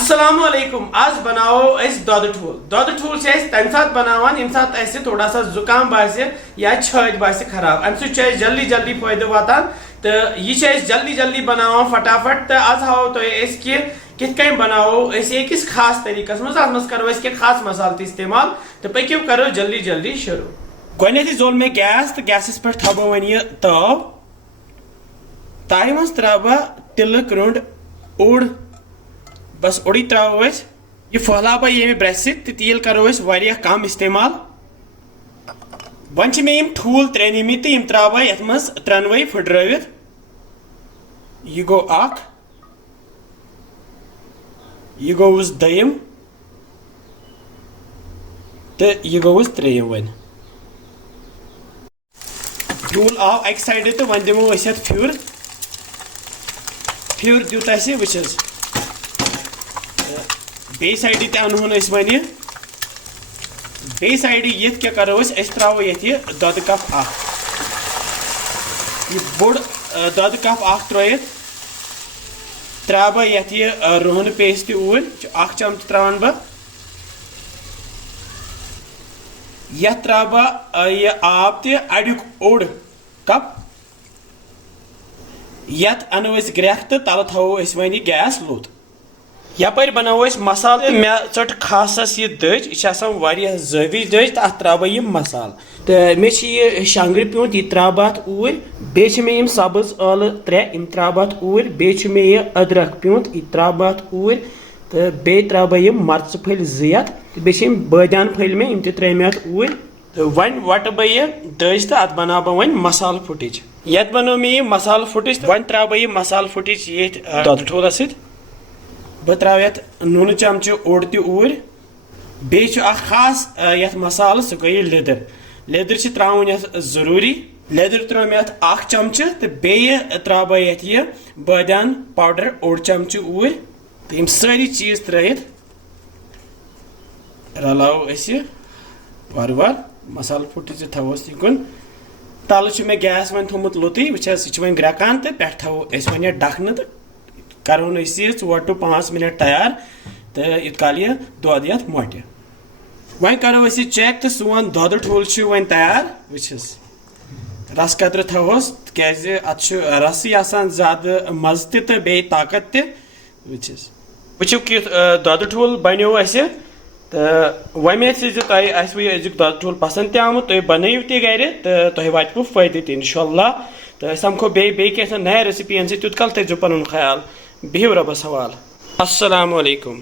अस्सलामु अलैकुम। आज बनाओ दुध ठूल। दुध ठूल तम सात बनावान यम सात थोड़ा सा जुकाम बासे या छात बासे खराब अम सु जल्दी जल्दी फायदे वातान तो यह जल्दी जल्दी बनावान फटाफट। तो आज हाओ तो कित कन बनाओ किस खास तरीकस मज करो खास मसाल इस्तेमाल। तो पक्यो करो जल्दी जल्दी शुरू। गोथी जोल मे गैस तो गैस पे थो वन यह ताव ताय मज त्रा तिल क्रुंड ओड बस ओडी त्रो यह फहलाव ये ब्रश तेल करो कम इस्तेमाल। वन मे ठूल त्रे निम तो त्रा ये मज त्रनवे फुट्रवित यह गो अख यह गोस दयम तो यह गोस त्रेयम। वन ठूल आव अक साइड तो वन दिमो फ्यूर फ्यूर दुत वुच बे साइड अनहोन वन बे साइड ये क्या करो त्रो ये दुध कप यह बोड़ दुध कप त्रित त्रा बह ये रोहन पेस्ट ऊर चमच त्रान बह ये त्रा बह यह आब तड़ुक ओड कप ये अनो ग्रेख तो तल थो वन गैस लुत यपर बनाओ मसाल मे चट खासस यह दज यह जवी दज तो अत त्रा यह मसाल तो मे शंगर प्यूंत यह त्रा अत ऊर बे मे सब्ज ٲलव त्रे त्रा अत ऊर बे मे यह अदरक प्यूंत यह त्रा अत ऊर तो बे त्रा यह मर्च फल जत तो बे बदान फल मे त्रे मे अत ऊर तो वन वट बह यह दज तो अत बना बह वन मसाल फुटिज ये बनो मे यह मसाल फुटिज वन त्रा यह मसाल फुटिज ये दुध ठूलस सत बह त्रा ये नून चमच ओड तूर बे खास ये मसाल सह गई लेदर लेदर त्रावन ये जरूरी लेदर त्रो मे अख चमच तो बे त्रा ये बदान पाउडर ओड चमच ऊर तो यम सारी चीज त्रित रलाओ वार वार मसाल फुट थोस युन तल मे गैस वन थोमुत लुत वह वन ग्रेकान तो पे थो वन डखन तो करो 4 to 5 मिनट तैयार तो इत काल यह दुध ये मोटे वन करो चेक तो सोन दुध ठूल वन तैयार वुचस रस कतर थोस क्या रस ज्यादा मज तो बे ताकत वुचस वो कि दुध ठूल बनो तो वमे अजुक दुध ठूल पसंद आमुत तुम बनयु गर तो तुम वातवु फायदे इंशाल्लाह। तो समखो बे नया रेसिपी तुत कल थो पुन ख्याल बिहु रबस हवाल। अस्सलामु अलैकुम।